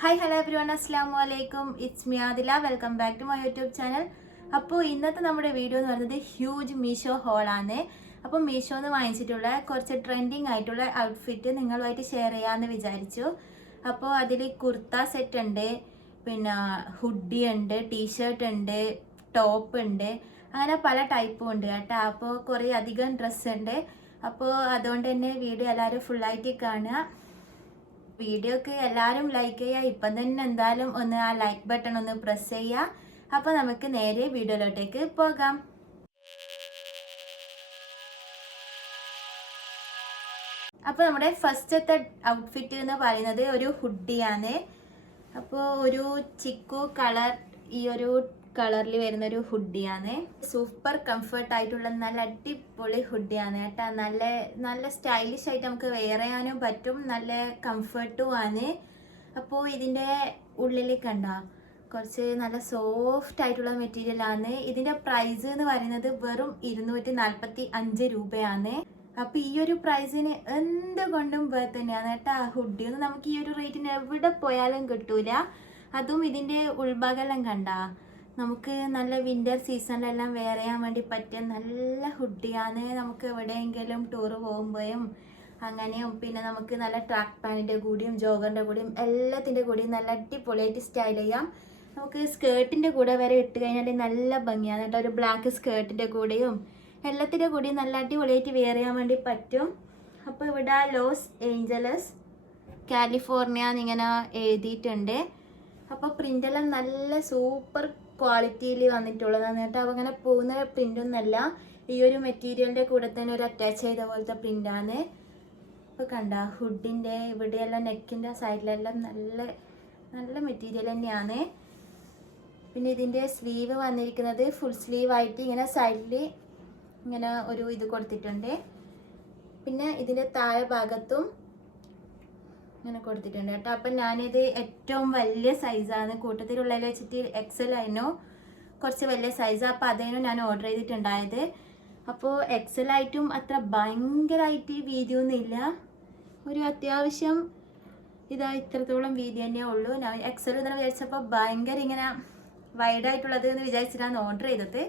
Hi hello everyone, അസ്സലാമു അലൈക്കും. It's me Adila. Welcome back to my YouTube channel. അപ്പോൾ ഇന്നത്തെ നമ്മുടെ വീഡിയോ എന്ന് പറയുന്നത് ഹ്യൂജ് മീഷോ ഹോളാണ്. അപ്പോൾ മീഷോന്ന് വാങ്ങിച്ചിട്ടുള്ള കുറച്ച് ട്രെൻഡിങ് ആയിട്ടുള്ള ഔട്ട്ഫിറ്റ് നിങ്ങളുമായിട്ട് ഷെയർ ചെയ്യാമെന്ന് വിചാരിച്ചു. അപ്പോൾ അതിൽ കുർത്ത സെറ്റ് ഉണ്ട്, പിന്നെ ഹുഡി ഉണ്ട്, ടീഷർട്ട് ഉണ്ട്, ടോപ്പ് ഉണ്ട്, അങ്ങനെ പല ടൈപ്പും ഉണ്ട് കേട്ടോ. അപ്പോൾ കുറേ അധികം ഡ്രസ്സ് ഉണ്ട്. അപ്പോൾ അതുകൊണ്ട് തന്നെ വീഡിയോ എല്ലാവരും ഫുള്ളായിട്ട് കാണുക. വീഡിയോക്ക് എല്ലാവരും ലൈക്ക് ചെയ്യുക. ഇപ്പം തന്നെ എന്തായാലും ഒന്ന് ആ ലൈക്ക് ബട്ടൺ ഒന്ന് പ്രസ് ചെയ്യുക. അപ്പോൾ നമുക്ക് നേരെ വീഡിയോയിലോട്ടേക്ക് പോകാം. അപ്പോൾ നമ്മുടെ ഫസ്റ്റത്തെ ഔട്ട്ഫിറ്റ് എന്ന് പറയുന്നത് ഒരു ഹുഡിയാണ്. അപ്പോൾ ഒരു ചിക്കു കളർ, ഈ ഒരു കളറിൽ വരുന്ന ഒരു ഹുഡിയാണ്. സൂപ്പർ കംഫർട്ട് ആയിട്ടുള്ള നല്ല അടിപൊളി ഹുഡിയാണ് കേട്ടോ. നല്ല നല്ല സ്റ്റൈലിഷ് ആയിട്ട് നമുക്ക് വെയർ ചെയ്യാനും പറ്റും, നല്ല കംഫർട്ടും ആണ്. അപ്പോൾ ഇതിൻ്റെ ഉള്ളിൽ കണ്ട കുറച്ച് നല്ല സോഫ്റ്റ് ആയിട്ടുള്ള മെറ്റീരിയൽ ആണ്. ഇതിൻ്റെ പ്രൈസ് എന്ന് പറയുന്നത് വെറും 245 രൂപയാണ്. അപ്പോൾ ഈ ഒരു പ്രൈസിന് എന്തുകൊണ്ടും വേറെ തന്നെയാണ് കേട്ടോ. ഹുഡിയൊന്നും നമുക്ക് ഈ ഒരു റേറ്റിന് എവിടെ പോയാലും കിട്ടൂല. അതും ഇതിൻ്റെ ഉൾഭാഗമെല്ലാം കണ്ട നമുക്ക് നല്ല വിൻ്റർ സീസണിലെല്ലാം വെയർ ചെയ്യാൻ വേണ്ടി പറ്റിയ നല്ല ഹുഡിയാണ്. നമുക്ക് എവിടെയെങ്കിലും ടൂറ് പോകുമ്പോഴും അങ്ങനെയും പിന്നെ നമുക്ക് നല്ല ട്രാക്ക് പാൻറ്റിൻ്റെ കൂടിയും ജോഗറിൻ്റെ കൂടിയും എല്ലാത്തിൻ്റെ കൂടിയും നല്ല അടിപൊളിയായിട്ട് സ്റ്റൈൽ ചെയ്യാം. നമുക്ക് സ്കേർട്ടിൻ്റെ കൂടെ വരെ ഇട്ട് കഴിഞ്ഞാൽ നല്ല ഭംഗിയാണ് കേട്ടോ. ഒരു ബ്ലാക്ക് സ്കേർട്ടിൻ്റെ കൂടെയും എല്ലാത്തിൻ്റെ കൂടെയും നല്ല അടിപൊളിയായിട്ട് വെയർ ചെയ്യാൻ വേണ്ടി പറ്റും. അപ്പോൾ ഇവിടെ ലോസ് ഏഞ്ചലസ് കാലിഫോർണിയ എന്നിങ്ങനെ എഴുതിയിട്ടുണ്ട്. അപ്പോൾ പ്രിൻ്റെല്ലാം നല്ല സൂപ്പർ ക്വാളിറ്റിയിൽ വന്നിട്ടുള്ളതാണ് കേട്ടോ. അപ്പോൾ അങ്ങനെ പോകുന്ന പ്രിൻ്റൊന്നുമല്ല, ഈ ഒരു മെറ്റീരിയലിൻ്റെ കൂടെ തന്നെ ഒരു അറ്റാച്ച് ചെയ്ത പോലത്തെ പ്രിൻ്റാണ്. ഇപ്പോൾ കണ്ട ഹുഡിൻ്റെ ഇവിടെയെല്ലാം നെക്കിൻ്റെ സൈഡിലെല്ലാം നല്ല നല്ല മെറ്റീരിയൽ തന്നെയാണ്. പിന്നെ ഇതിൻ്റെ സ്ലീവ് വന്നിരിക്കുന്നത് ഫുൾ സ്ലീവ് ആയിട്ട് ഇങ്ങനെ സൈഡിൽ ഇങ്ങനെ ഒരു ഇത് കൊടുത്തിട്ടുണ്ട്. പിന്നെ ഇതിൻ്റെ താഴെ ഭാഗത്തും ഇങ്ങനെ കൊടുത്തിട്ടുണ്ട് കേട്ടോ. അപ്പം ഞാനിത് ഏറ്റവും വലിയ സൈസാണ് കൂട്ടത്തിലുള്ളതിൽ വെച്ചിട്ട് എക്സൽ ആയിരുന്നു, കുറച്ച് വലിയ സൈസാണ്. അപ്പോൾ അതേനും ഞാൻ ഓർഡർ ചെയ്തിട്ടുണ്ടായത്. അപ്പോൾ എക്സൽ ആയിട്ടും അത്ര ഭയങ്കരമായിട്ട് വീതിയൊന്നും ഇല്ല, ഒരു അത്യാവശ്യം ഇതാ ഇത്രത്തോളം വീതി തന്നെയേ ഉള്ളൂ. ഞാൻ എക്സൽ ഇങ്ങനെ വിചാരിച്ചപ്പോൾ ഭയങ്കര ഇങ്ങനെ വൈഡായിട്ടുള്ളത് എന്ന് വിചാരിച്ചിട്ടാണ് ഓർഡർ ചെയ്തത്.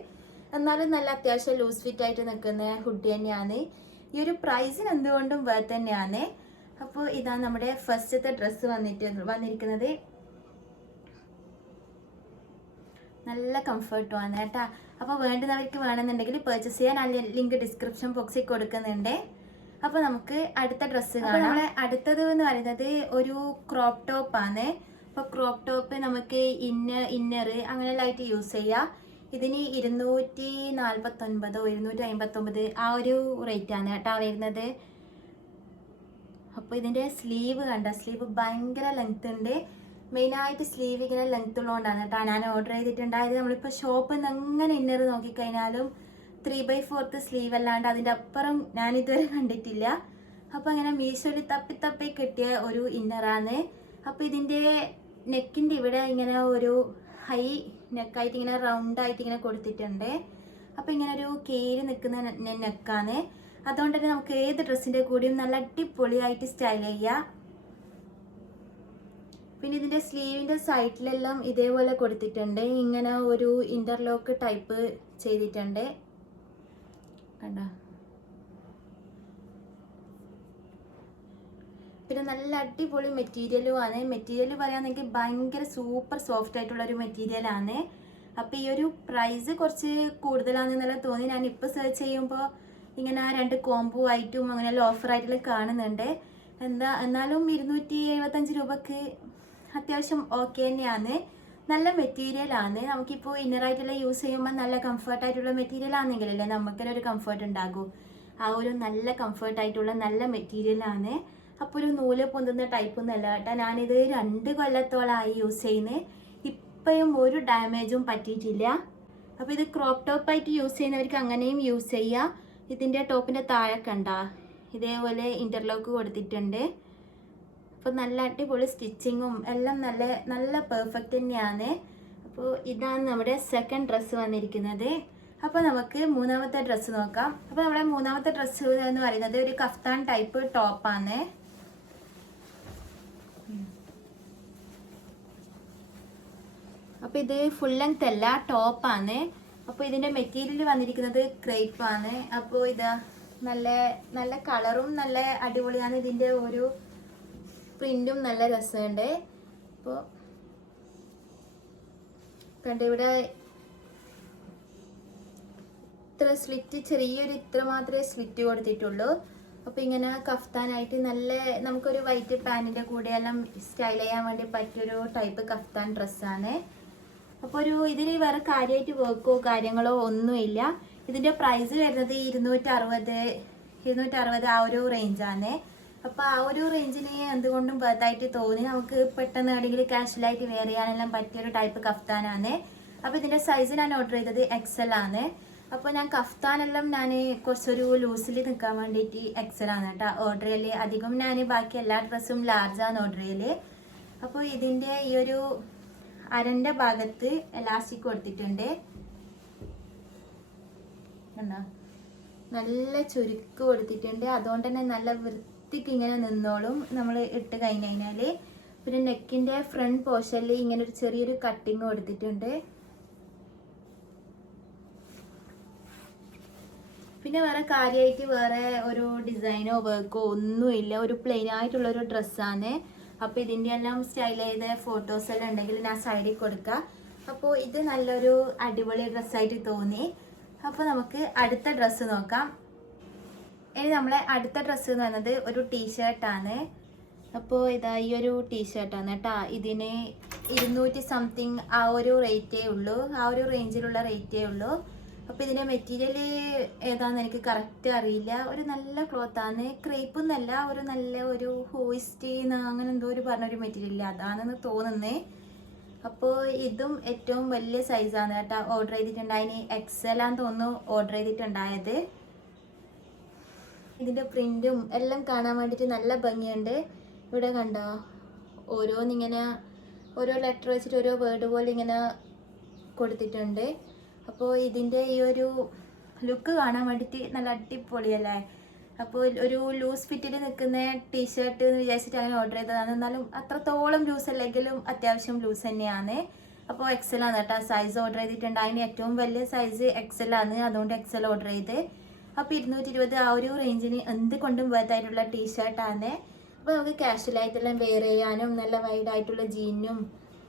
എന്നാലും നല്ല അത്യാവശ്യം ലൂസ് ഫിറ്റ് ആയിട്ട് നിൽക്കുന്ന ഹുഡി തന്നെയാണ്. ഈ ഒരു പ്രൈസിന് എന്തുകൊണ്ടും വേറെ തന്നെയാണ്. അപ്പോൾ ഇതാണ് നമ്മുടെ ഫസ്റ്റത്തെ ഡ്രസ്സ് വന്നിരിക്കുന്നത്. നല്ല കംഫർട്ടുമാണ് കേട്ടോ. അപ്പോൾ വേണ്ടുന്നവർക്ക് വേണമെന്നുണ്ടെങ്കിൽ പർച്ചേസ് ചെയ്യാൻ ആ ലിങ്ക് ഡിസ്ക്രിപ്ഷൻ ബോക്സിൽ കൊടുക്കുന്നുണ്ട്. അപ്പോൾ നമുക്ക് അടുത്ത ഡ്രസ്സ് കാണാം. നമ്മളെ അടുത്തത് എന്ന് പറയുന്നത് ഒരു ക്രോപ്പ് ടോപ്പാണ്. അപ്പോൾ ക്രോപ്പ് ടോപ്പ് നമുക്ക് ഇന്നർ അങ്ങനെയെല്ലാമായിട്ട് യൂസ് ചെയ്യാം. ഇതിന് 249 259 ആ ഒരു റേറ്റാണ് കേട്ടോ വരുന്നത്. അപ്പോൾ ഇതിൻ്റെ സ്ലീവ് കണ്ട, സ്ലീവ് ഭയങ്കര ലെങ്ത് ഉണ്ട്. മെയിനായിട്ട് സ്ലീവ് ഇങ്ങനെ ലെങ്ത് ഉള്ളതുകൊണ്ടാണ് കേട്ടോ ഞാൻ ഓർഡർ ചെയ്തിട്ടുണ്ടായത്. നമ്മളിപ്പോൾ ഷോപ്പിൽ നിന്ന് എങ്ങനെ ഇന്നർ നോക്കിക്കഴിഞ്ഞാലും 3/4 സ്ലീവ് അല്ലാണ്ട് അതിൻ്റെ അപ്പുറം ഞാനിതുവരെ കണ്ടിട്ടില്ല. അപ്പോൾ അങ്ങനെ മീഷോയിൽ തപ്പി കിട്ടിയ ഒരു ഇന്നറാണ്. അപ്പോൾ ഇതിൻ്റെ നെക്കിൻ്റെ ഇവിടെ ഇങ്ങനെ ഒരു ഹൈ നെക്കായിട്ട് ഇങ്ങനെ റൗണ്ടായിട്ട് ഇങ്ങനെ കൊടുത്തിട്ടുണ്ട്. അപ്പോൾ ഇങ്ങനെ ഒരു കീറി നിൽക്കുന്ന നെക്കാണ്. അതുകൊണ്ട് തന്നെ നമുക്ക് ഏത് ഡ്രസ്സിൻ്റെ കൂടിയും നല്ല അടിപൊളിയായിട്ട് സ്റ്റൈൽ ചെയ്യാം. പിന്നെ ഇതിൻ്റെ സ്ലീവിൻ്റെ സൈഡിലെല്ലാം ഇതേപോലെ കൊടുത്തിട്ടുണ്ട്, ഇങ്ങനെ ഒരു ഇൻ്റർലോക്ക് ടൈപ്പ് ചെയ്തിട്ടുണ്ട് കണ്ടോ. പിന്നെ നല്ല അടിപൊളി മെറ്റീരിയലുമാണ്. മെറ്റീരിയൽ പറയുകയാണെങ്കിൽ ഭയങ്കര സൂപ്പർ സോഫ്റ്റ് ആയിട്ടുള്ളൊരു മെറ്റീരിയലാണ്. അപ്പോൾ ഈ ഒരു പ്രൈസ് കുറച്ച് കൂടുതലാണെന്നുള്ള തോന്നി. ഞാൻ ഇപ്പോൾ സെർച്ച് ചെയ്യുമ്പോൾ ഇങ്ങനെ 2 കോംബോ ആയിട്ടും അങ്ങനെ ഓഫറായിട്ടുള്ള കാണുന്നുണ്ട്. എന്നാലും 275 രൂപക്ക് അത്യാവശ്യം ഓക്കെ തന്നെയാണ്. നല്ല മെറ്റീരിയലാണ്. നമുക്കിപ്പോൾ ഇന്നറായിട്ടുള്ള യൂസ് ചെയ്യുമ്പോൾ നല്ല കംഫർട്ടായിട്ടുള്ള മെറ്റീരിയൽ ആണെങ്കിലല്ലേ നമുക്കൊരു കംഫർട്ട് ഉണ്ടാകും. ആ ഒരു നല്ല കംഫർട്ടായിട്ടുള്ള നല്ല മെറ്റീരിയലാണ്. അപ്പോൾ ഒരു നൂല് പൊന്തുന്ന ടൈപ്പൊന്നും അല്ല കേട്ടോ. ഞാനിത് 2 കൊല്ലത്തോളമായി യൂസ് ചെയ്യുന്നത്. ഇപ്പോഴും ഒരു ഡാമേജും പറ്റിയിട്ടില്ല. അപ്പോൾ ഇത് ക്രോപ്പ് ടോപ്പായിട്ട് യൂസ് ചെയ്യുന്നവർക്ക് അങ്ങനെയും യൂസ് ചെയ്യാം. ഇതിൻ്റെ ടോപ്പിൻ്റെ താഴെ കണ്ട ഇതേപോലെ ഇൻ്റർലോക്ക് കൊടുത്തിട്ടുണ്ട്. അപ്പോൾ നല്ല അടിപൊളി സ്റ്റിച്ചിങ്ങും എല്ലാം നല്ല നല്ല പെർഫെക്റ്റ് തന്നെയാണ്. അപ്പോൾ ഇതാണ് നമ്മുടെ സെക്കൻഡ് ഡ്രസ്സ് വന്നിരിക്കുന്നത്. അപ്പോൾ നമുക്ക് മൂന്നാമത്തെ ഡ്രസ്സ് നോക്കാം. അപ്പോൾ നമ്മുടെ മൂന്നാമത്തെ ഡ്രസ്സ് എന്ന് പറയുന്നത് ഒരു കഫ്താൻ ടൈപ്പ് ടോപ്പാണ്. അപ്പോൾ ഇത് ഫുൾ ലെങ്ത് അല്ല, ടോപ്പാണ്. അപ്പോൾ ഇതിൻ്റെ മെറ്റീരിയൽ വന്നിരിക്കുന്നത് ക്രേപ്പാണ്. അപ്പോൾ ഇതാ നല്ല നല്ല കളറും നല്ല അടിപൊളിയാണ്. ഇതിൻ്റെ ഒരു പ്രിൻറ്റും നല്ല രസമുണ്ട്. അപ്പോൾ കണ്ട് ഇവിടെ ഇത്ര സ്ലിറ്റ്, ചെറിയൊരു ഇത്ര മാത്രമേ സ്ലിറ്റ് കൊടുത്തിട്ടുള്ളൂ. അപ്പോൾ ഇങ്ങനെ കഫ്താനായിട്ട് നല്ല നമുക്കൊരു വൈറ്റ് പാൻറ്റിൻ്റെ കൂടെ എല്ലാം സ്റ്റൈൽ ചെയ്യാൻ വേണ്ടി പറ്റിയൊരു ടൈപ്പ് കഫ്താൻ ഡ്രസ്സാണ്. അപ്പോൾ ഇതിൽ വേറെ കാര്യമായിട്ട് വർക്കോ കാര്യങ്ങളോ ഒന്നുമില്ല. ഇതിൻ്റെ പ്രൈസ് വരുന്നത് 260 ആ ഒരു റേഞ്ചാണ്. അപ്പോൾ ആ ഒരു റേഞ്ചിന് എന്തുകൊണ്ടും ബർത്തായിട്ട് തോന്നി. നമുക്ക് പെട്ടെന്ന് എവിടെയെങ്കിലും കാഷ്വലായിട്ട് വെയർ ചെയ്യാനെല്ലാം പറ്റിയൊരു ടൈപ്പ് കഫ്താനാണ്. അപ്പോൾ ഇതിൻ്റെ സൈസ് ഞാൻ ഓർഡർ ചെയ്തത് XL ആണ്. അപ്പോൾ ഞാൻ കഫ്താനെല്ലാം ഞാൻ കുറച്ചൊരു ലൂസിൽ നിൽക്കാൻ വേണ്ടിയിട്ട് XL ആണ് കേട്ടോ ഓർഡർ ചെയ്യൽ. അധികം ഞാൻ ബാക്കി എല്ലാ ഡ്രസ്സും ലാർജാണ് ഓർഡർ ചെയ്യൽ. അപ്പോൾ ഇതിൻ്റെ ഈ ഒരു അരൻ്റെ ഭാഗത്ത് എലാസ്റ്റിക് കൊടുത്തിട്ടുണ്ട്. കണ്ടോ, നല്ല ചുരുക്ക് കൊടുത്തിട്ടുണ്ട്. അതുകൊണ്ട് തന്നെ നല്ല വൃത്തിക്ക് ഇങ്ങനെ നിന്നോളും നമ്മൾ ഇട്ട് കഴിഞ്ഞാൽ. പിന്നെ നെക്കിൻ്റെ ഫ്രണ്ട് പോർഷനിൽ ഇങ്ങനെ ഒരു ചെറിയൊരു കട്ടിങ് കൊടുത്തിട്ടുണ്ട്. പിന്നെ വേറെ കാര്യമായിട്ട് വേറെ ഒരു ഡിസൈനോ വർക്കോ ഒന്നുമില്ല. ഒരു പ്ലെയിൻ ആയിട്ടുള്ളൊരു ഡ്രസ്സാണ്. അപ്പോൾ ഇതിൻ്റെ എല്ലാം സ്റ്റൈൽ ചെയ്ത ഫോട്ടോസ് എല്ലാം ഉണ്ടെങ്കിൽ ഞാൻ സൈഡിൽ കൊടുക്കാം. അപ്പോൾ ഇത് നല്ലൊരു അടിപൊളി ഡ്രസ്സായിട്ട് തോന്നി. അപ്പോൾ നമുക്ക് അടുത്ത ഡ്രസ്സ് നോക്കാം. ഇനി നമ്മളെ അടുത്ത ഡ്രസ്സ് എന്ന് പറയുന്നത് ഒരു ടീഷർട്ടാണ്. അപ്പോൾ ഇതാ ഈ ഒരു ടീഷർട്ടാണ് കേട്ടോ. ഇതിന് 200 സംതിങ് ആ ഒരു റേറ്റേ ഉള്ളൂ, ആ ഒരു റേഞ്ചിലുള്ള റേറ്റേ ഉള്ളൂ. അപ്പോൾ ഇതിൻ്റെ മെറ്റീരിയൽ ഏതാണെന്ന് എനിക്ക് കറക്റ്റ് അറിയില്ല. ഒരു നല്ല ക്ലോത്താണ്, ക്രേപ്പ് എന്നല്ല, ഒരു നല്ല ഒരു ഹോയിസ്റ്റ് അങ്ങനെ എന്തോ ഒരു പറഞ്ഞൊരു മെറ്റീരിയൽ അതാണെന്ന് തോന്നുന്നേ. അപ്പോൾ ഇതും ഏറ്റവും വലിയ സൈസാണ് കേട്ടോ ഓർഡർ ചെയ്തിട്ടുണ്ട്. അതിന് XL ആണെന്ന് തോന്നുന്നു ഓർഡർ ചെയ്തിട്ടുണ്ടായത്. ഇതിൻ്റെ പ്രിൻറ്റും എല്ലാം കാണാൻ വേണ്ടിയിട്ട് നല്ല ഭംഗിയുണ്ട്. ഇവിടെ കണ്ടോ, ഓരോന്നിങ്ങനെ ഓരോ ലെറ്റർ വെച്ചിട്ട് ഓരോ വേർഡ് പോലെ ഇങ്ങനെ കൊടുത്തിട്ടുണ്ട്. അപ്പോൾ ഇതിൻ്റെ ഈ ഒരു ലുക്ക് കാണാൻ വേണ്ടിയിട്ട് നല്ല അടിപൊളിയല്ലേ. അപ്പോൾ ഒരു ലൂസ് ഫിറ്റിൽ നിൽക്കുന്ന ടീഷർട്ട് എന്ന് വിചാരിച്ചിട്ട് അങ്ങനെ ഓർഡർ ചെയ്തതാണ്. എന്നാലും അത്രത്തോളം ലൂസ് അല്ലെങ്കിലും അത്യാവശ്യം ലൂസ് തന്നെയാണ്. അപ്പോൾ XL ആണ് കേട്ടോ സൈസ് ഓർഡർ ചെയ്തിട്ടുണ്ട്. അതിന് ഏറ്റവും വലിയ സൈസ് XL ആണ്, അതുകൊണ്ട് XL ഓർഡർ ചെയ്ത്. അപ്പോൾ 220 ആ ഒരു റേഞ്ചിന് എന്തുകൊണ്ടും വർത്തായിട്ടുള്ള ടീഷർട്ടാണ്. അപ്പോൾ നമുക്ക് കാഷ്വലായിട്ടെല്ലാം വെയർ ചെയ്യാനും നല്ല വൈഡായിട്ടുള്ള ജീനും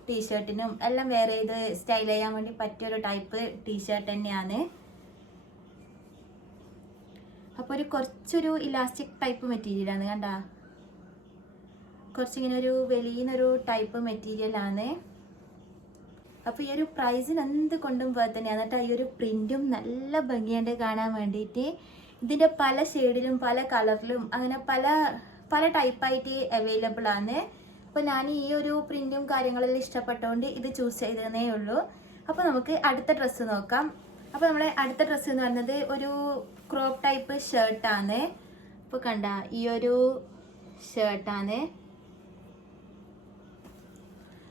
ടീഷർട്ടിനും എല്ലാം വെയർ ചെയ്ത് സ്റ്റൈൽ ചെയ്യാൻ വേണ്ടി പറ്റിയൊരു ടൈപ്പ് ടീഷർട്ട് തന്നെയാണ്. അപ്പോൾ കുറച്ചൊരു ഇലാസ്റ്റിക് ടൈപ്പ് മെറ്റീരിയലാണ് കണ്ടാ, കുറച്ചിങ്ങനെ ഒരു വെളിയുന്നൊരു ടൈപ്പ് മെറ്റീരിയലാണ്. അപ്പോൾ ഈ ഒരു പ്രൈസിന് എന്തുകൊണ്ടും വേറെ തന്നെയാണ് കേട്ടോ. ഈ ഒരു പ്രിൻറ്റും നല്ല ഭംഗിയുണ്ട് കാണാൻ വേണ്ടിയിട്ട്. ഇതിൻ്റെ പല ഷെയ്ഡിലും പല കളറിലും അങ്ങനെ പല പല ടൈപ്പായിട്ട് അവൈലബിൾ ആണ്. അപ്പോൾ ഞാൻ ഈ ഒരു പ്രിൻറ്റും കാര്യങ്ങളെല്ലാം ഇഷ്ടപ്പെട്ടുകൊണ്ട് ഇത് ചൂസ് ചെയ്തതേ ഉള്ളൂ. അപ്പോൾ നമുക്ക് അടുത്ത ഡ്രസ്സ് നോക്കാം. അപ്പോൾ നമ്മളെ അടുത്ത ഡ്രസ്സ് എന്ന് പറയുന്നത് ഒരു ക്രോപ്പ് ടൈപ്പ് ഷർട്ടാണ്. അപ്പോൾ കണ്ട ഈ ഒരു ഷർട്ടാണ്.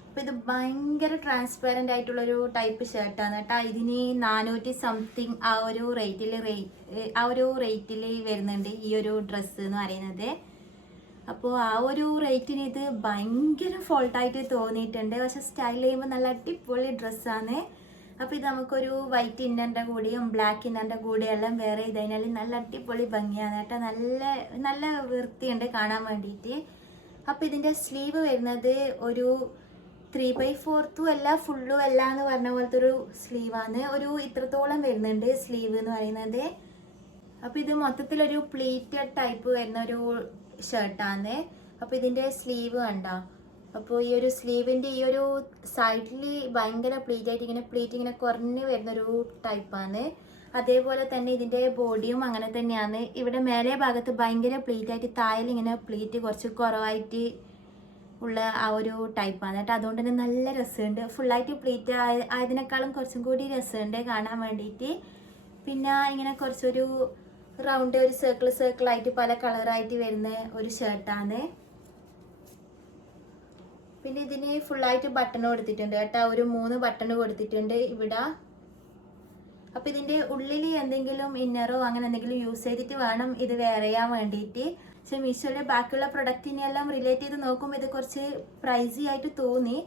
അപ്പോൾ ഇത് ഭയങ്കര ട്രാൻസ്പെറൻ്റ് ആയിട്ടുള്ളൊരു ടൈപ്പ് ഷർട്ടാണ് കേട്ടോ. ഇതിന് 400 സംതിങ് ആ ഒരു റേറ്റിൽ വരുന്നുണ്ട് ഈ ഒരു ഡ്രസ്സ് എന്ന് പറയുന്നത്. അപ്പോൾ ആ ഒരു റേറ്റിന് ഇത് ഭയങ്കര ഫോൾട്ടായിട്ട് തോന്നിയിട്ടുണ്ട്. പക്ഷെ സ്റ്റൈൽ ചെയ്യുമ്പോൾ നല്ല അടിപൊളി ഡ്രസ്സാണ്. അപ്പോൾ ഇത് നമുക്കൊരു വൈറ്റ് ഇന്നറിൻ്റെ കൂടെയും ബ്ലാക്ക് ഇന്നറിൻ്റെ കൂടെയും എല്ലാം വേറെ ചെയ്തതിനാൽ നല്ല അടിപൊളി ഭംഗിയാണ് കേട്ടോ. നല്ല നല്ല വൃത്തിയുണ്ട് കാണാൻ വേണ്ടിയിട്ട്. അപ്പോൾ ഇതിൻ്റെ സ്ലീവ് വരുന്നത് ഒരു 3/4 അല്ല ഫുള്ളും അല്ല എന്ന് പറഞ്ഞ പോലത്തെ ഒരു സ്ലീവാണ്. ഒരു ഇത്രത്തോളം വരുന്നുണ്ട് സ്ലീവ് എന്ന് പറയുന്നത്. അപ്പോൾ ഇത് മൊത്തത്തിലൊരു പ്ലീറ്റഡ് ടൈപ്പ് വരുന്ന ഒരു ഷർട്ടാണ്. അപ്പോൾ ഇതിൻ്റെ സ്ലീവ് കണ്ടോ. അപ്പോൾ ഈ ഒരു സ്ലീവിൻ്റെ ഈ ഒരു സൈഡിൽ ഭയങ്കര പ്ലീറ്റ് ഇങ്ങനെ കുറഞ്ഞ് വരുന്നൊരു ടൈപ്പാണ്. അതേപോലെ തന്നെ ഇതിൻ്റെ ബോഡിയും അങ്ങനെ തന്നെയാണ്. ഇവിടെ മേലെ ഭാഗത്ത് ഭയങ്കര പ്ലീറ്റായിട്ട് താഴെ ഇങ്ങനെ പ്ലീറ്റ് കുറച്ച് കുറവായിട്ട് ഉള്ള ആ ഒരു ടൈപ്പാണ് കേട്ടോ. അതുകൊണ്ട് തന്നെ നല്ല രസമുണ്ട്. ഫുള്ളായിട്ട് പ്ലീറ്റ് ആയതിനേക്കാളും കുറച്ചും കൂടി രസമുണ്ട് കാണാൻ വേണ്ടിയിട്ട്. പിന്നെ ഇങ്ങനെ കുറച്ചൊരു റൗണ്ട് ഒരു സർക്കിളായിട്ട് പല കളറായിട്ട് വരുന്ന ഒരു ഷർട്ടാണ്. പിന്നെ ഇതിന് ഫുള്ളായിട്ട് ബട്ടൺ കൊടുത്തിട്ടുണ്ട് കേട്ടോ. ഒരു 3 ബട്ടൺ കൊടുത്തിട്ടുണ്ട് ഇവിടെ. അപ്പോൾ ഇതിൻ്റെ ഉള്ളിൽ എന്തെങ്കിലും ഇന്നറോ അങ്ങനെ എന്തെങ്കിലും യൂസ് ചെയ്തിട്ട് വേണം ഇത് വെയർ ചെയ്യാൻ വേണ്ടിയിട്ട്. പക്ഷെ മീഷോയുടെ ബാക്കിയുള്ള പ്രൊഡക്റ്റിനെല്ലാം റിലേറ്റ് ചെയ്ത് നോക്കുമ്പോൾ ഇത് കുറച്ച് പ്രൈസി ആയിട്ട് തോന്നി.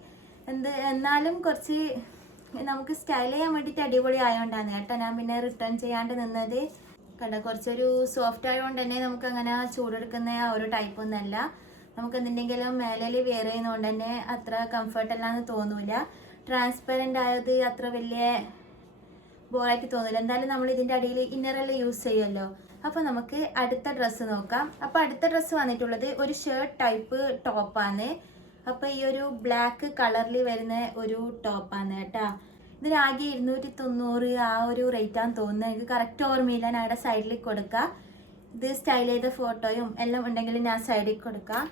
എന്നാലും കുറച്ച് നമുക്ക് സ്റ്റൈൽ ചെയ്യാൻ വേണ്ടിയിട്ട് അടിപൊളി ആയതുകൊണ്ടാണ് കേട്ടോ ഞാൻ പിന്നെ റിട്ടേൺ ചെയ്യാണ്ട് നിന്നത്. കണ്ട കുറച്ചൊരു സോഫ്റ്റ് ആയതുകൊണ്ട് തന്നെ നമുക്ക് അങ്ങനെ ചൂടെടുക്കുന്ന ആ ഒരു ടൈപ്പ് ഒന്നല്ല. നമുക്ക് എന്തെങ്കിലും മേലിൽ വെയർ ചെയ്യുന്നതുകൊണ്ട് തന്നെ അത്ര കംഫർട്ട് അല്ലാന്ന് തോന്നൂല. ട്രാൻസ്പെറൻ്റ് ആയത് അത്ര വലിയ ബോറായിട്ട് തോന്നില്ല. എന്തായാലും നമ്മൾ ഇതിൻ്റെ അടിയിൽ ഇന്നറെല്ലാം യൂസ് ചെയ്യുമല്ലോ. അപ്പോൾ നമുക്ക് അടുത്ത ഡ്രസ്സ് നോക്കാം. അപ്പോൾ അടുത്ത ഡ്രസ്സ് വന്നിട്ടുള്ളത് ഒരു ഷർട്ട് ടൈപ്പ് ടോപ്പാണ്. അപ്പോൾ ഈ ഒരു ബ്ലാക്ക് കളറിൽ വരുന്ന ഒരു ടോപ്പാണ് കേട്ടോ. ഇതിനാകെ 290 ആ ഒരു റേറ്റാന്ന് തോന്നുന്നത്. എനിക്ക് കറക്റ്റ് ഓർമ്മയില്ല. ഞാൻ അവിടെ സൈഡിൽ കൊടുക്കാം. ഇത് സ്റ്റൈൽ ചെയ്ത ഫോട്ടോയും എല്ലാം ഉണ്ടെങ്കിൽ ഞാൻ സൈഡിൽ കൊടുക്കാം.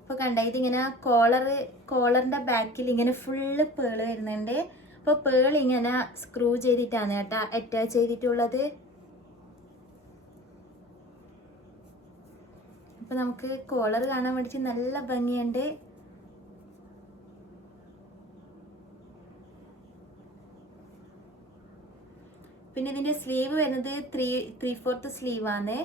അപ്പോൾ കണ്ട ഇതിങ്ങനെ കോളറിൻ്റെ ബാക്കിൽ ഇങ്ങനെ ഫുള്ള് പേള് വരുന്നുണ്ട്. അപ്പോൾ പേൾ ഇങ്ങനെ സ്ക്രൂ ചെയ്തിട്ടാണ് കേട്ടോ അറ്റാച്ച് ചെയ്തിട്ടുള്ളത്. അപ്പോൾ നമുക്ക് കോളർ കാണാൻ വേണ്ടിയിട്ട് നല്ല ഭംഗിയുണ്ട്. പിന്നെ ഇതിൻ്റെ സ്ലീവ് വരുന്നത് 3/4 സ്ലീവാണ്.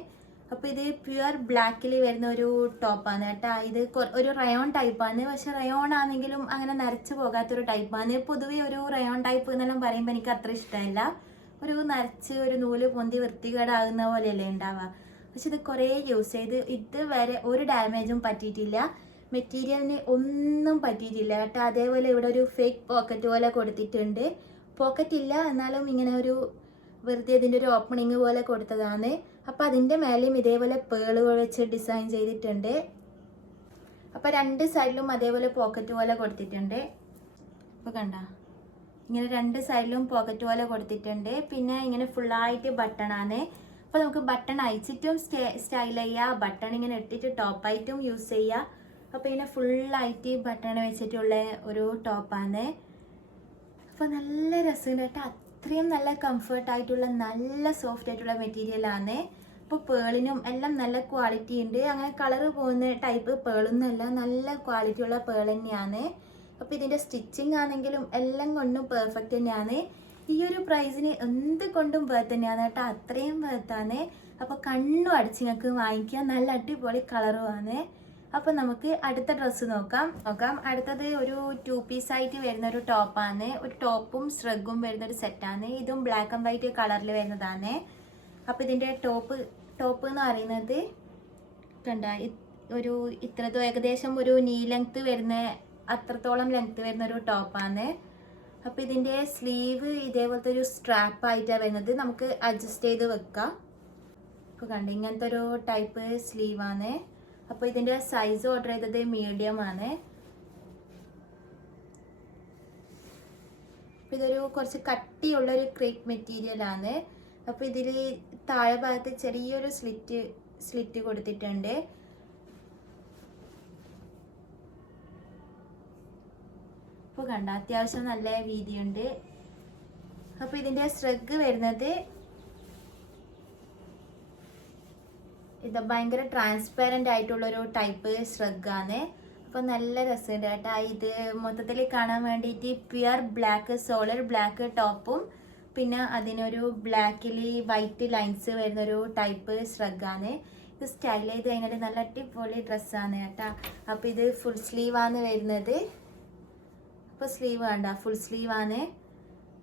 അപ്പോൾ ഇത് പ്യുവർ ബ്ലാക്കിൽ വരുന്ന ഒരു ടോപ്പാണ് കേട്ടോ. ഇത് ഒരു റയോൺ ടൈപ്പാണ്. പക്ഷെ റയോൺ ആണെങ്കിലും അങ്ങനെ നരച്ച് പോകാത്തൊരു ടൈപ്പാണ്. പൊതുവെ ഒരു റയോൺ ടൈപ്പ് എന്നെല്ലാം പറയുമ്പോൾ എനിക്ക് അത്ര ഇഷ്ടമല്ല. ഒരു നരച്ച് ഒരു നൂല് പൊന്തി വൃത്തികേടാകുന്ന പോലെയല്ലേ ഉണ്ടാവുക. പക്ഷെ ഇത് കുറേ യൂസ് ചെയ്ത് ഇതുവരെ ഒരു ഡാമേജും പറ്റിയിട്ടില്ല. മെറ്റീരിയലിന് ഒന്നും പറ്റിയിട്ടില്ല കേട്ടോ. അതേപോലെ ഇവിടെ ഒരു ഫേക്ക് പോക്കറ്റ് പോലെ കൊടുത്തിട്ടുണ്ട്. പോക്കറ്റ് ഇല്ല എന്നാലും ഇങ്ങനെ ഒരു വെറുതെ ഇതിൻ്റെ ഒരു ഓപ്പണിങ് പോലെ കൊടുത്തതാണ്. അപ്പോൾ അതിൻ്റെ മേലെയും ഇതേപോലെ പേളുകൾ വെച്ച് ഡിസൈൻ ചെയ്തിട്ടുണ്ട്. അപ്പോൾ രണ്ട് സൈഡിലും അതേപോലെ പോക്കറ്റ് പോലെ കൊടുത്തിട്ടുണ്ട്. അപ്പോൾ കണ്ട ഇങ്ങനെ രണ്ട് സൈഡിലും പോക്കറ്റ് പോലെ കൊടുത്തിട്ടുണ്ട്. പിന്നെ ഇങ്ങനെ ഫുള്ളായിട്ട് ബട്ടണാണ്. അപ്പോൾ നമുക്ക് ബട്ടൺ അയച്ചിട്ടും സ്റ്റൈൽ ചെയ്യുക, ബട്ടൺ ഇങ്ങനെ ഇട്ടിട്ട് ടോപ്പായിട്ടും യൂസ് ചെയ്യുക. അപ്പോൾ ഇങ്ങനെ ഫുള്ളായിട്ട് ബട്ടൺ വെച്ചിട്ടുള്ള ഒരു ടോപ്പാണ്. അപ്പോൾ നല്ല രസമുണ്ട് കേട്ടോ. അത്രയും നല്ല കംഫർട്ടായിട്ടുള്ള നല്ല സോഫ്റ്റ് ആയിട്ടുള്ള മെറ്റീരിയലാണ്. അപ്പോൾ പേളിനും എല്ലാം നല്ല ക്വാളിറ്റി ഉണ്ട്. അങ്ങനെ കളർ പോകുന്ന ടൈപ്പ് പേളൊന്നുമല്ല, നല്ല ക്വാളിറ്റി ഉള്ള പേൾ തന്നെയാണ്. അപ്പോൾ ഇതിൻ്റെ സ്റ്റിച്ചിങ് ആണെങ്കിലും എല്ലാം കൊണ്ടും പെർഫെക്റ്റ് തന്നെയാണ്. ഈ ഒരു പ്രൈസിന് എന്ത് കൊണ്ടും വേർത്ത് തന്നെയാണ് കേട്ടോ. അത്രയും വേർത്താണ്. അപ്പോൾ കണ്ണും അടിച്ച് നിങ്ങൾക്ക് വാങ്ങിക്കാൻ നല്ല അടിപൊളി കളറുമാണ്. അപ്പോൾ നമുക്ക് അടുത്ത ഡ്രസ്സ് നോക്കാം. അടുത്തത് ഒരു 2 പീസായിട്ട് വരുന്ന ഒരു ടോപ്പാണ്. ഒരു ടോപ്പും സ്ട്രഗും വരുന്ന ഒരു സെറ്റാണ്. ഇതും ബ്ലാക്ക് ആൻഡ് വൈറ്റ് കളറിൽ വരുന്നതാണ്. അപ്പോൾ ഇതിൻ്റെ ടോപ്പ് എന്ന് പറയുന്നത് കണ്ട ഒരു ഇത്രത്തോ ഏകദേശം ഒരു നീ ലെങ്ത്ത് വരുന്ന അത്രത്തോളം ലെങ്ത്ത് വരുന്ന ഒരു ടോപ്പാണ്. അപ്പോൾ ഇതിൻ്റെ സ്ലീവ് ഇതേപോലത്തെ ഒരു സ്ട്രാപ്പായിട്ടാണ് വരുന്നത്. നമുക്ക് അഡ്ജസ്റ്റ് ചെയ്ത് വെക്കാം. അപ്പോൾ കണ്ട ഇങ്ങനത്തെ ഒരു ടൈപ്പ് സ്ലീവാണ്. അപ്പോൾ ഇതിൻ്റെ സൈസ് ഓർഡർ ചെയ്തത് മീഡിയം ആണ്. അപ്പോൾ ഇതൊരു കുറച്ച് കട്ടിയുള്ളൊരു ക്രേപ്പ് മെറ്റീരിയലാണ്. അപ്പോൾ ഇതിൽ താഴെ ഭാഗത്ത് ചെറിയൊരു സ്ലിറ്റ് കൊടുത്തിട്ടുണ്ട്. അപ്പോൾ കണ്ട അത്യാവശ്യം നല്ല വീതിയുണ്ട്. അപ്പോൾ ഇതിൻ്റെ സ്ട്രഗ് വരുന്നത് ഇത് ഭയങ്കര ട്രാൻസ്പെറൻ്റ് ആയിട്ടുള്ളൊരു ടൈപ്പ് സ്ട്രഗാണ്. അപ്പോൾ നല്ല രസമുണ്ട് കേട്ടോ. ഇത് മൊത്തത്തിൽ കാണാൻ വേണ്ടിയിട്ട് പ്യുവർ ബ്ലാക്ക് സോളിഡ് ബ്ലാക്ക് ടോപ്പും പിന്നെ അതിനൊരു ബ്ലാക്കിൽ വൈറ്റ് ലൈൻസ് വരുന്നൊരു ടൈപ്പ് സ്ട്രഗാണ്. ഇത് സ്റ്റൈൽ ചെയ്ത് കഴിഞ്ഞാൽ നല്ല അടിപൊളി ഡ്രസ്സാണ് കേട്ടോ. അപ്പോൾ ഇത് ഫുൾ സ്ലീവാണ് വരുന്നത്. അപ്പോൾ സ്ലീവ് കണ്ട ഫുൾ സ്ലീവാണ്.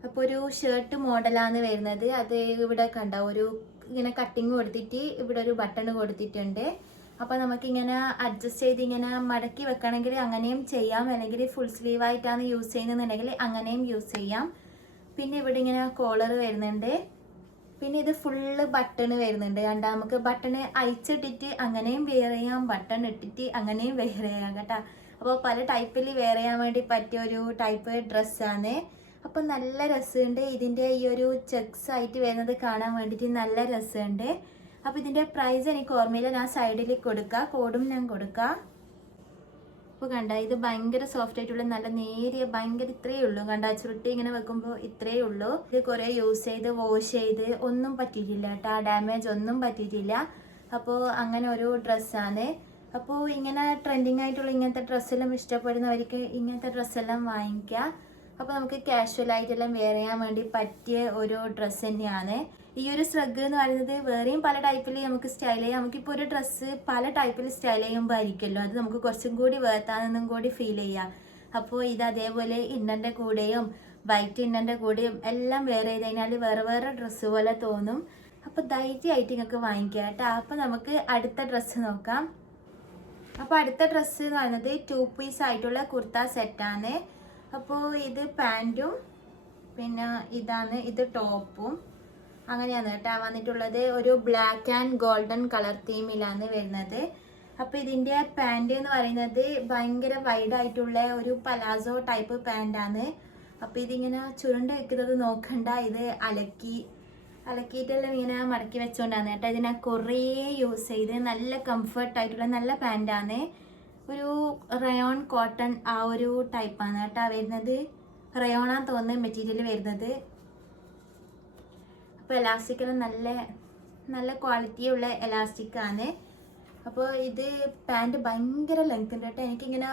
അപ്പോൾ ഒരു ഷർട്ട് മോഡലാണ് വരുന്നത്. അത് ഇവിടെ കണ്ട ഒരു ഇങ്ങനെ കട്ടിങ് കൊടുത്തിട്ട് ഇവിടെ ഒരു ബട്ടൺ കൊടുത്തിട്ടുണ്ട്. അപ്പോൾ നമുക്കിങ്ങനെ അഡ്ജസ്റ്റ് ചെയ്ത് ഇങ്ങനെ മടക്കി വെക്കണമെങ്കിൽ അങ്ങനെയും ചെയ്യാം, അല്ലെങ്കിൽ ഫുൾ സ്ലീവ് ആയിട്ടാണ് യൂസ് ചെയ്യുന്നതെന്നുണ്ടെങ്കിൽ അങ്ങനെയും യൂസ് ചെയ്യാം. പിന്നെ ഇവിടെ ഇങ്ങനെ കോളർ വരുന്നുണ്ട്. പിന്നെ ഇത് ഫുള്ള് ബട്ടൺ വരുന്നുണ്ട്. കണ്ട നമുക്ക് ബട്ടൺ അയച്ചിട്ടിട്ട് അങ്ങനെയും വെയർ ചെയ്യാം, ബട്ടൺ ഇട്ടിട്ട് അങ്ങനെയും വെയർ ചെയ്യാം കേട്ടോ. അപ്പോൾ പല ടൈപ്പിൽ വെയർ ചെയ്യാൻ വേണ്ടി പറ്റിയ ഒരു ടൈപ്പ് ഡ്രസ്സാണ്. അപ്പോൾ നല്ല രസമുണ്ട്. ഇതിൻ്റെ ഈ ഒരു ചെക്സ് ആയിട്ട് വരുന്നത് കാണാൻ വേണ്ടിയിട്ട് നല്ല രസമുണ്ട്. അപ്പോൾ ഇതിൻ്റെ പ്രൈസ് എനിക്ക് ഓർമ്മയില്ല, ഞാൻ സൈഡിൽ കൊടുക്കാം, കോഡും ഞാൻ കൊടുക്കാം. അപ്പോൾ കണ്ട ഇത് ഭയങ്കര സോഫ്റ്റ് ആയിട്ടുള്ള നല്ല നേരിയ ഭയങ്കര ഇത്രയേ ഉള്ളൂ. കണ്ട ചുരുട്ടി ഇങ്ങനെ വെക്കുമ്പോൾ ഇത്രയേ ഉള്ളൂ. ഇത് കുറേ യൂസ് ചെയ്ത് വാഷ് ചെയ്ത് ഒന്നും പറ്റിയിട്ടില്ല കേട്ടോ, ഡാമേജ് ഒന്നും പറ്റിയിട്ടില്ല. അപ്പോൾ അങ്ങനെ ഒരു ഡ്രസ്സാണ്. അപ്പോൾ ഇങ്ങനെ ട്രെൻഡിങ് ആയിട്ടുള്ള ഇങ്ങനത്തെ ഡ്രസ്സെല്ലാം ഇഷ്ടപ്പെടുന്നവർക്ക് ഇങ്ങനത്തെ ഡ്രസ്സെല്ലാം വാങ്ങിക്കുക. അപ്പോൾ നമുക്ക് കാഷ്വൽ ആയിട്ടെല്ലാം വെയർ ചെയ്യാൻ വേണ്ടി പറ്റിയ ഒരു ഡ്രസ്സ് തന്നെയാണ്. ഈ ഒരു സ്രഗ് എന്ന് പറയുന്നത് വേറെയും പല ടൈപ്പിൽ നമുക്ക് സ്റ്റൈൽ ചെയ്യാം. നമുക്കിപ്പോൾ ഒരു ഡ്രസ്സ് പല ടൈപ്പിൽ സ്റ്റൈൽ ചെയ്യുമ്പോൾ ആയിരിക്കുമല്ലോ അത് നമുക്ക് കുറച്ചും കൂടി വേർത്താനെന്നും കൂടി ഫീൽ ചെയ്യാം. അപ്പോൾ ഇത് അതേപോലെ ഇന്നറിൻ്റെ കൂടെയും വൈറ്റ് ഇന്നറിൻ്റെ കൂടെയും എല്ലാം വെയർ ചെയ്ത് കഴിഞ്ഞാൽ വേറെ വേറെ ഡ്രസ്സ് പോലെ തോന്നും. അപ്പോൾ ധൈര്യമായിട്ട് നിങ്ങൾക്ക് വാങ്ങിക്കാം കേട്ടോ. അപ്പോൾ നമുക്ക് അടുത്ത ഡ്രസ്സ് നോക്കാം. അപ്പോൾ അടുത്ത ഡ്രസ്സ് എന്ന് പറയുന്നത് 2 പീസ് ആയിട്ടുള്ള കുർത്ത സെറ്റാണ്. അപ്പോൾ ഇത് പാൻറ്റും പിന്നെ ഇതാണ് ഇത് ടോപ്പും അങ്ങനെയാണ് കേട്ടോ വന്നിട്ടുള്ളത്. ഒരു ബ്ലാക്ക് ആൻഡ് ഗോൾഡൻ കളർ തീമിലാണ് വരുന്നത്. അപ്പോൾ ഇതിൻ്റെ പാൻറ് എന്ന് പറയുന്നത് ഭയങ്കര വൈഡായിട്ടുള്ള ഒരു പലാസോ ടൈപ്പ് പാൻറ്റാണ്. അപ്പോൾ ഇതിങ്ങനെ ചുരുണ്ട് വെക്കുന്നത് നോക്കണ്ട, ഇത് അലക്കിയിട്ടെല്ലാം ഇങ്ങനെ മടക്കി വെച്ചുകൊണ്ടാണ് കേട്ടോ. ഇതിനെ കുറേ യൂസ് ചെയ്ത് നല്ല കംഫർട്ടായിട്ടുള്ള നല്ല പാൻറ്റാണ്. ഒരു റയോൺ കോട്ടൺ ആ ഒരു ടൈപ്പാണ് കേട്ടോ വരുന്നത്. റയോണാന്ന് തോന്നുന്ന മെറ്റീരിയൽ വരുന്നത്. അപ്പോൾ എലാസ്റ്റിക്കെല്ലാം നല്ല നല്ല ക്വാളിറ്റിയുള്ള എലാസ്റ്റിക്കാണ്. അപ്പോൾ ഇത് പാൻറ് ഭയങ്കര ലെങ്ത് ഉണ്ട് കേട്ടോ. എനിക്കിങ്ങനെ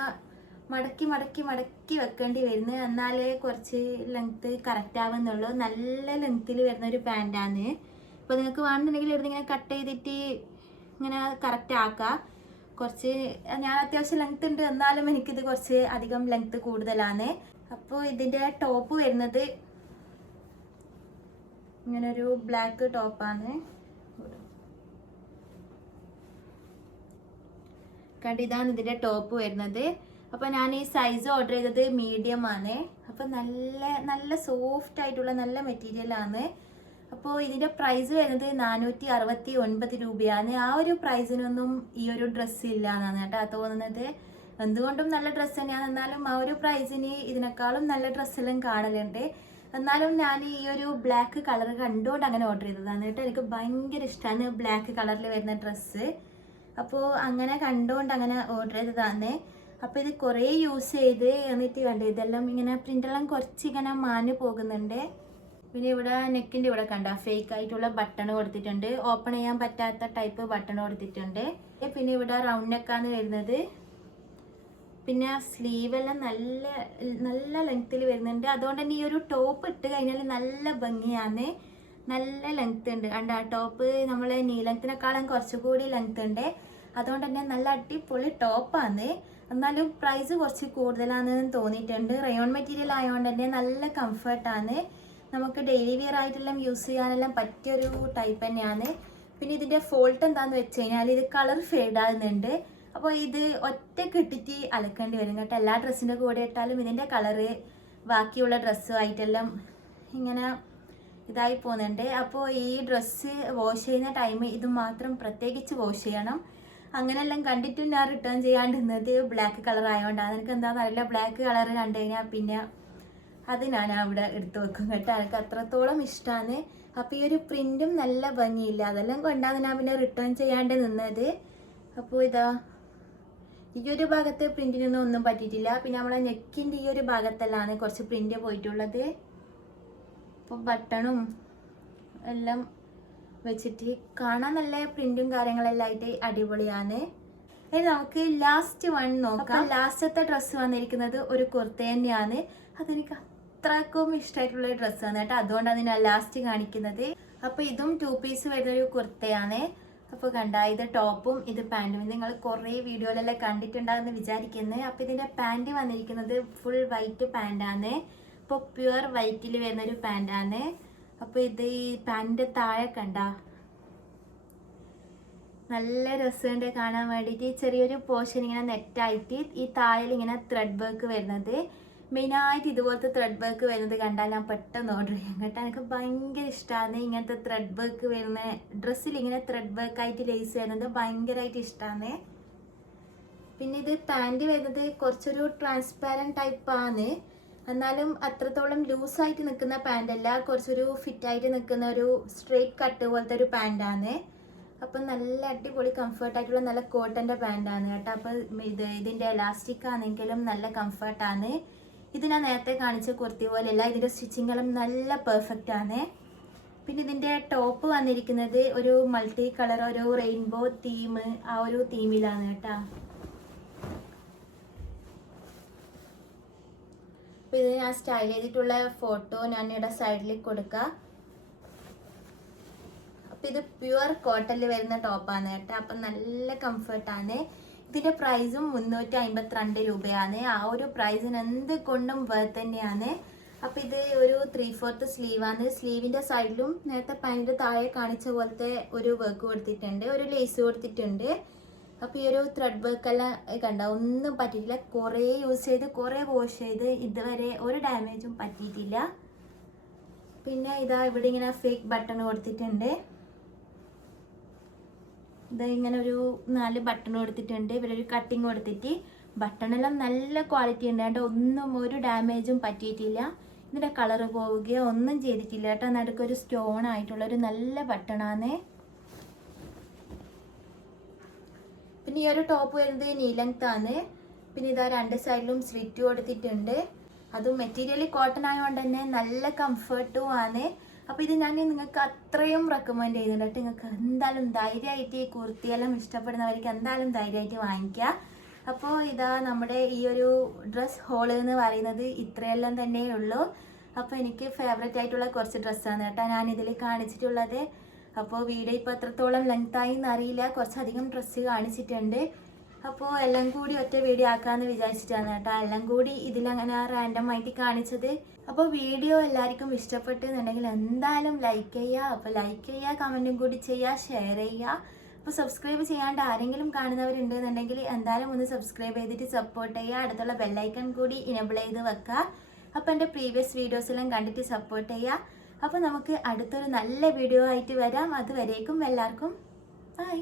മടക്കി മടക്കി മടക്കി വെക്കേണ്ടി വരുന്നത്, എന്നാലേ കുറച്ച് ലെങ്ത്ത് കറക്റ്റ് ആവുന്നുള്ളൂ. നല്ല ലെങ്ത്തിൽ വരുന്ന ഒരു പാൻറ്റാണ്. ഇപ്പോൾ നിങ്ങൾക്ക് വേണമെന്നുണ്ടെങ്കിൽ ഇവിടെ ഇങ്ങനെ കട്ട് ചെയ്തിട്ട് ഇങ്ങനെ കറക്റ്റ് ആക്കാം. കുറച്ച് ഞാൻ അത്യാവശ്യം ലെങ്ത് ഉണ്ട്, എന്നാലും എനിക്കിത് കുറച്ച് അധികം ലെങ്ത്ത് കൂടുതലാണ്. അപ്പോൾ ഇതിൻ്റെ ടോപ്പ് വരുന്നത് ഇങ്ങനൊരു ബ്ലാക്ക് ടോപ്പാണ്. കണ്ട് ഇതാണ് ഇതിൻ്റെ ടോപ്പ് വരുന്നത്. അപ്പോൾ ഞാൻ ഈ സൈസ് ഓർഡർ ചെയ്തത് മീഡിയം ആണ്. അപ്പോൾ നല്ല നല്ല സോഫ്റ്റ് ആയിട്ടുള്ള നല്ല മെറ്റീരിയലാണ്. അപ്പോൾ ഇതിൻ്റെ പ്രൈസ് വരുന്നത് 469 രൂപയാണ്. ആ ഒരു പ്രൈസിനൊന്നും ഈ ഒരു ഡ്രസ്സ് ഇല്ല എന്നാണ് കേട്ടോ തോന്നുന്നത്. എന്തുകൊണ്ടും നല്ല ഡ്രസ്സ് തന്നെയാണ്, എന്നാലും ആ ഒരു പ്രൈസിന് ഇതിനേക്കാളും നല്ല ഡ്രസ്സെല്ലാം കാണലുണ്ട്. എന്നാലും ഞാൻ ഈ ഒരു ബ്ലാക്ക് കളർ കണ്ടുകൊണ്ട് അങ്ങനെ ഓർഡർ ചെയ്തതാണ് കേട്ടോ. എനിക്ക് ഭയങ്കര ഇഷ്ടമാണ് ബ്ലാക്ക് കളറിൽ വരുന്ന ഡ്രസ്സ്. അപ്പോൾ അങ്ങനെ കണ്ടുകൊണ്ട് അങ്ങനെ ഓർഡർ ചെയ്തതാണ്. അപ്പോൾ ഇത് കുറേ യൂസ് ചെയ്ത് എന്നിട്ട് കണ്ടു ഇതെല്ലാം ഇങ്ങനെ പ്രിൻ്റെല്ലാം കുറച്ച് ഇങ്ങനെ മാഞ്ഞു പോകുന്നുണ്ട്. പിന്നെ ഇവിടെ നെക്കിൻ്റെ ഇവിടെ കണ്ട ഫേക്ക് ആയിട്ടുള്ള ബട്ടൺ കൊടുത്തിട്ടുണ്ട്. ഓപ്പൺ ചെയ്യാൻ പറ്റാത്ത ടൈപ്പ് ബട്ടൺ കൊടുത്തിട്ടുണ്ട്. പിന്നെ ഇവിടെ റൗണ്ട് നെക്കാണ് വരുന്നത്. പിന്നെ സ്ലീവെല്ലാം നല്ല നല്ല ലെങ്ത്തിൽ വരുന്നുണ്ട്. അതുകൊണ്ട് തന്നെ ഈ ഒരു ടോപ്പ് ഇട്ട് കഴിഞ്ഞാൽ നല്ല ഭംഗിയാണ്. നല്ല ലെങ്ത് ഉണ്ട് കണ്ട. ടോപ്പ് നമ്മൾ നീ ലെങ്ത്തിനെക്കാളും കുറച്ചുകൂടി ലെങ്ത് ഉണ്ട്. അതുകൊണ്ട് തന്നെ നല്ല അടിപൊളി ടോപ്പാണ്. എന്നാലും പ്രൈസ് കുറച്ച് കൂടുതലാണെന്ന് തോന്നിയിട്ടുണ്ട്. റയോൺ മെറ്റീരിയൽ ആയതുകൊണ്ട് തന്നെ നല്ല കംഫർട്ടാണ്. നമുക്ക് ഡെയിലി വെയർ ആയിട്ടെല്ലാം യൂസ് ചെയ്യാനെല്ലാം പറ്റിയൊരു ടൈപ്പ് തന്നെയാണ്. പിന്നെ ഇതിൻ്റെ ഫോൾട്ട് എന്താണെന്ന് വെച്ച് കഴിഞ്ഞാൽ ഇത് കളർ ഫെയ്ഡ് ആകുന്നുണ്ട്. അപ്പോൾ ഇത് ഒറ്റക്ക് ഇട്ടിട്ട് അലക്കേണ്ടി വരും കേട്ടോ. എല്ലാ ഡ്രസ്സിൻ്റെ കൂടെ ഇട്ടാലും ഇതിൻ്റെ കളറ് ബാക്കിയുള്ള ഡ്രസ്സുമായിട്ടെല്ലാം ഇങ്ങനെ ഇതായി പോകുന്നുണ്ട്. അപ്പോൾ ഈ ഡ്രസ്സ് വാഷ് ചെയ്യുന്ന ടൈം ഇത് മാത്രം പ്രത്യേകിച്ച് വാഷ് ചെയ്യണം. അങ്ങനെയെല്ലാം കണ്ടിട്ടും ഞാൻ റിട്ടേൺ ചെയ്യാണ്ടിരുന്നത് ബ്ലാക്ക് കളർ ആയതുകൊണ്ടാണ്. എനിക്ക് എന്താണെന്ന് അറിയില്ല, ബ്ലാക്ക് കളർ കണ്ടു കഴിഞ്ഞാൽ പിന്നെ അത് ഞാൻ അവിടെ എടുത്തു വെക്കും കേട്ടോ. എനിക്ക് അത്രത്തോളം ഇഷ്ടമാണ്. അപ്പോൾ ഈ ഒരു പ്രിൻറ്റും നല്ല ഭംഗിയില്ല, അതെല്ലാം കൊണ്ടാണ് ഞാൻ പിന്നെ റിട്ടേൺ ചെയ്യാണ്ട് നിന്നത്. അപ്പോൾ ഇതാ ഈ ഒരു ഭാഗത്ത് പ്രിൻറ്റിനൊന്നും ഒന്നും പറ്റിയിട്ടില്ല. പിന്നെ നമ്മളെ നെക്കിൻ്റെ ഈ ഒരു ഭാഗത്തെല്ലാം കുറച്ച് പ്രിൻറ്റ് പോയിട്ടുള്ളത്. അപ്പോൾ ബട്ടണും എല്ലാം വെച്ചിട്ട് കാണാൻ നല്ല പ്രിന്റും കാര്യങ്ങളെല്ലാം ആയിട്ട് അടിപൊളിയാണ്. ഇനി നമുക്ക് ലാസ്റ്റ് വൺ നോക്കാം. ലാസ്റ്റത്തെ ഡ്രസ്സ് വന്നിരിക്കുന്നത് ഒരു കുർത്ത തന്നെയാണ്. അതെനിക്ക് അത്രക്കും ഇഷ്ടമായിട്ടുള്ള ഡ്രസ്സാണ് കേട്ടോ. അതുകൊണ്ടാണ് ഞാൻ ലാസ്റ്റ് കാണിക്കുന്നത്. അപ്പോൾ ഇതും 2 പീസ് വരുന്ന ഒരു കുർത്തയാണ്. അപ്പോൾ കണ്ട ഇത് ടോപ്പും ഇത് പാൻറ്റും. നിങ്ങൾ കുറേ വീഡിയോയിലെല്ലാം കണ്ടിട്ടുണ്ടാകുമെന്ന് വിചാരിക്കുന്നത്. അപ്പോൾ ഇതിൻ്റെ പാൻറ് വന്നിരിക്കുന്നത് ഫുൾ വൈറ്റ് പാൻറ്റാണ്. ഇപ്പോൾ പ്യുവർ വൈറ്റിൽ വരുന്നൊരു പാൻറ്റാണ്. അപ്പോൾ ഇത് ഈ പാൻറ്റിൻ്റെ താഴെ കണ്ട നല്ല രസമുണ്ട് കാണാൻ വേണ്ടിയിട്ട്. ചെറിയൊരു പോർഷൻ ഇങ്ങനെ നെറ്റായിട്ട് ഈ താഴെ ഇങ്ങനെ ത്രെഡ് വർക്ക് വരുന്നത്. മെയിനായിട്ട് ഇതുപോലത്തെ ത്രെഡ് വർക്ക് വരുന്നത് കണ്ടാൽ ഞാൻ പെട്ടെന്ന് ഓർഡർ ചെയ്യാം കേട്ടോ. എനിക്ക് ഭയങ്കര ഇഷ്ടമാണ് ഇങ്ങനത്തെ ത്രെഡ് വർക്ക് വരുന്ന ഡ്രസ്സിൽ ഇങ്ങനെ ത്രെഡ് വർക്കായിട്ട് ലേസ് വരുന്നത് ഭയങ്കരമായിട്ട് ഇഷ്ടമാണ്. പിന്നെ ഇത് പാൻറ് വരുന്നത് കുറച്ചൊരു ട്രാൻസ്പാരൻറ്റ് ടൈപ്പാണ്. എന്നാലും അത്രത്തോളം ലൂസായിട്ട് നിൽക്കുന്ന പാൻറ്റല്ല, കുറച്ചൊരു ഫിറ്റായിട്ട് നിൽക്കുന്ന ഒരു സ്ട്രെയിറ്റ് കട്ട് പോലത്തെ ഒരു പാൻറ്റാണ്. അപ്പം നല്ല അടിപൊളി കംഫർട്ടായിട്ടുള്ള നല്ല കോട്ടൻ്റെ പാൻറ്റാണ് കേട്ടോ. അപ്പോൾ ഇതിൻ്റെ എലാസ്റ്റിക് ആണെങ്കിലും നല്ല കംഫർട്ടാണ്. ഇത് ഞാൻ നേരത്തെ കാണിച്ച കുർത്തി പോലെയല്ല, ഇതിൻ്റെ സ്റ്റിച്ചിങ്ങെല്ലാം നല്ല പെർഫെക്റ്റ് ആണ്. പിന്നെ ഇതിൻ്റെ ടോപ്പ് വന്നിരിക്കുന്നത് ഒരു മൾട്ടി കളർ ഒരു റെയിൻബോ തീം ആ ഒരു തീമിലാണ് കേട്ടോ. അപ്പോൾ ഇത് ഞാൻ സ്റ്റൈൽ ചെയ്തിട്ടുള്ള ഫോട്ടോ ഞാൻ ഇവിടെ സൈഡിൽ കൊടുക്കാം. അപ്പോൾ ഇത് പ്യുവർ കോട്ടണിൽ വരുന്ന ടോപ്പാണ് കേട്ടോ. അപ്പം നല്ല കംഫർട്ടാണ്. ഇതിൻ്റെ പ്രൈസും 352 രൂപയാണ്. ആ ഒരു പ്രൈസിന് എന്ത് കൊണ്ടും വേർത്ത് തന്നെയാണ്. അപ്പോൾ ഇത് ഒരു 3/4 സ്ലീവാണ്. സ്ലീവിൻ്റെ സൈഡിലും നേരത്തെ പാൻറ്റിൻ്റെ താഴെ കാണിച്ച പോലത്തെ ഒരു വർക്ക് കൊടുത്തിട്ടുണ്ട്, ഒരു ലേസ് കൊടുത്തിട്ടുണ്ട്. അപ്പോൾ ഈ ഒരു ത്രെഡ് വർക്കെല്ലാം കണ്ട ഒന്നും പറ്റിയിട്ടില്ല. കുറേ യൂസ് ചെയ്ത് കുറേ വാഷ് ചെയ്ത് ഇതുവരെ ഒരു ഡാമേജും പറ്റിയിട്ടില്ല. പിന്നെ ഇതാ ഇവിടെ ഇങ്ങനെ ഫേക്ക് ബട്ടൺ കൊടുത്തിട്ടുണ്ട്. ഇത് ഇങ്ങനെ ഒരു 4 ബട്ടൺ കൊടുത്തിട്ടുണ്ട്. ഇവിടെ ഒരു കട്ടിങ് കൊടുത്തിട്ട് ബട്ടണെല്ലാം നല്ല ക്വാളിറ്റി ഉണ്ട് കേട്ടോ. ഒന്നും ഒരു ഡാമേജും പറ്റിയിട്ടില്ല. ഇതിൻ്റെ കളറ് പോവുകയോ ഒന്നും ചെയ്തിട്ടില്ല കേട്ടോ. നടുക്കൊരു സ്റ്റോൺ ആയിട്ടുള്ള ഒരു നല്ല ബട്ടണാണ്. പിന്നെ ഈ ഒരു ടോപ്പ് വരുന്നത് നീ ലെങ്ത് ആണ്. പിന്നെ ഇതാ 2 സൈഡിലും സ്ലിറ്റ് കൊടുത്തിട്ടുണ്ട്. അതും മെറ്റീരിയൽ കോട്ടൺ ആയതുകൊണ്ട് തന്നെ നല്ല കംഫർട്ടും ആണ്. അപ്പോൾ ഇത് ഞാൻ നിങ്ങൾക്ക് അത്രയും റെക്കമെൻഡ് ചെയ്യുന്നുണ്ട് കേട്ടോ. നിങ്ങൾക്ക് എന്തായാലും ധൈര്യമായിട്ട് ഈ കുർത്തിയെല്ലാം ഇഷ്ടപ്പെടുന്നവർക്ക് എന്തായാലും ധൈര്യമായിട്ട് വാങ്ങിക്കുക. അപ്പോൾ ഇതാ നമ്മുടെ ഈ ഒരു ഡ്രസ് ഹോൾ എന്ന് പറയുന്നത് ഇത്രയെല്ലാം തന്നെ ഉള്ളൂ. അപ്പോൾ എനിക്ക് ഫേവറേറ്റ് ആയിട്ടുള്ള കുറച്ച് ഡ്രസ്സാണ് കേട്ടോ ഞാൻ ഇതിൽ കാണിച്ചിട്ടുള്ളത്. അപ്പോൾ വീഡിയോ ഇപ്പോൾ എത്രത്തോളം ലെങ്തായി എന്നറിയില്ല, കുറച്ചധികം ഡ്രസ്സ് കാണിച്ചിട്ടുണ്ട്. അപ്പോൾ എല്ലാം കൂടി ഒറ്റ വീഡിയോ ആക്കാമെന്ന് വിചാരിച്ചിട്ടാണ് കേട്ടോ എല്ലാം കൂടി ഇതിലങ്ങനെ റാൻഡം ആയിട്ട് കാണിച്ചത്. അപ്പോൾ വീഡിയോ എല്ലാവർക്കും ഇഷ്ടപ്പെട്ടെന്നുണ്ടെങ്കിൽ എന്തായാലും ലൈക്ക് ചെയ്യുക. അപ്പോൾ ലൈക്ക് ചെയ്യുക, കമൻറ്റും കൂടി ചെയ്യുക, ഷെയർ ചെയ്യുക. അപ്പോൾ സബ്സ്ക്രൈബ് ചെയ്യാണ്ട് ആരെങ്കിലും കാണുന്നവരുണ്ടെന്നുണ്ടെങ്കിൽ എന്തായാലും ഒന്ന് സബ്സ്ക്രൈബ് ചെയ്തിട്ട് സപ്പോർട്ട് ചെയ്യുക. അടുത്തുള്ള ബെല്ലൈക്കൺ കൂടി ഇനേബിൾ ചെയ്ത് വെക്കുക. അപ്പോൾ എൻ്റെ പ്രീവിയസ് വീഡിയോസ് എല്ലാം കണ്ടിട്ട് സപ്പോർട്ട് ചെയ്യുക. അപ്പോൾ നമുക്ക് അടുത്തൊരു നല്ല വീഡിയോ ആയിട്ട് വരാം. അതുവരേക്കും എല്ലാവർക്കും ബൈ.